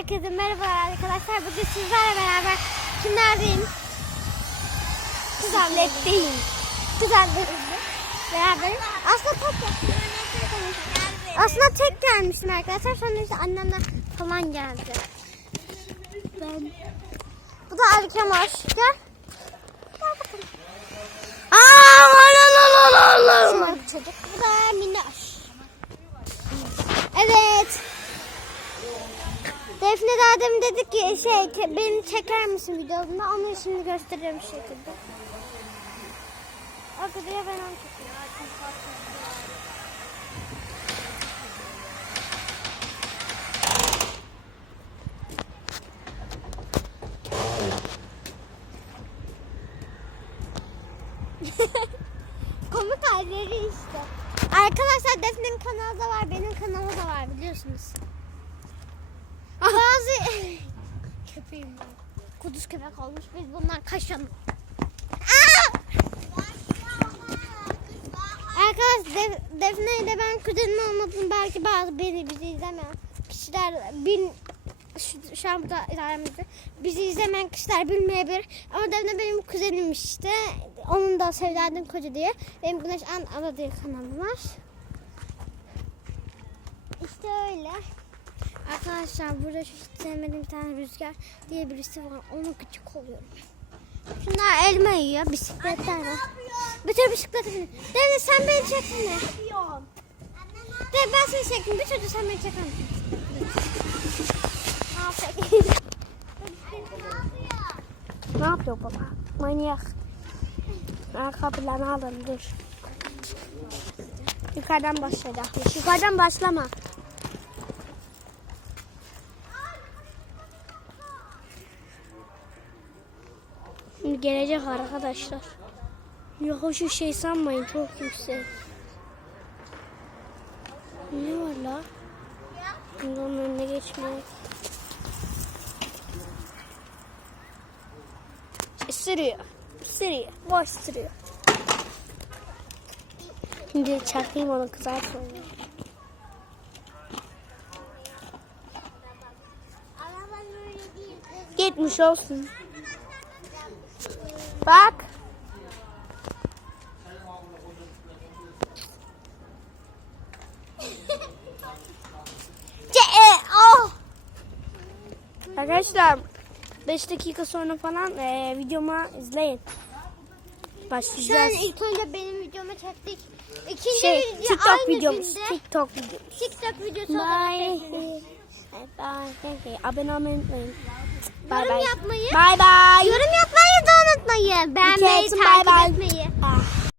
Herkese merhabalar arkadaşlar. Bugün sizlerle beraber kimlerdeyim? Güzelletteyim. Güzellerimle beraber. Aslında tek Aslında tek gelmiştim arkadaşlar. Sonra işte annemler falan geldi. Ben... Bu da Ali Kemal. Gel. Gel bakalım. Aa, la la la la la. Şımarık çocuk. Bu da Minnoş. Defne daha demin dedi ki şey beni çeker misin videomda? Onu şimdi göstereceğim bir şekilde. O kadar ben onu çekiyorum. Komik halleri işte. Arkadaşlar Defne'nin kanalı da var, benim kanalı da var biliyorsunuz. Bazı var. Kuduz köpek olmuş. Biz bunlar kaşın. Arkadaşlar Def- Defne ile ben kuzenim olmadığını belki bazı beni bizi izlemeyen kişiler bin şu, şu an burada ilerimizde bizi izlemeyen kişiler bilmeyebilir. Ama Defne benim kuzenimmiş işte. Onun da Sevda'nın Koca diye. Benim Güneş An Ala diye kanalım var. İşte öyle. Arkadaşlar burada şu hiç sevmediğim bir tane Rüzgar diye birisi var. Ona gıcık oluyorum. Şunlar elma yiyor. Bisikletler var. Bütün bisikleti biniyor. Devlet sen beni çekme. Devlet ben seni çektim. Bir çocuğu sen beni çeker misin? Ne yapıyor baba? Manyak. Ayakkabılarını alın dur. Yukarıdan başlayacakmış. Yukarıdan başlama. Şimdi gelecek arkadaşlar. Yok şu şey sanmayın çok yüksek. Ne var la? Şimdi onun önüne geçmeyin. Sürüyor. Sürüyor. Boş sürüyor. Şimdi çakayım onu kızar sonra. Gitmiş olsun. Bak. Ce oh. Arkadaşlar 5 dakika sonra falan eee videomu izleyin. Şu an Başlayacağız. ilk önce benim videomu çektik. İkinci Şey, video TikTok aynı videomuz. günde. TikTok videomuz. TikTok videosu olarak Bye. bekleyin. Bye. Abone olmayı unutmayın. Bye Yorum bye. yapmayı. Bye bye. Yorum yapmayı da unutmayın. Beğenmeyi, takip.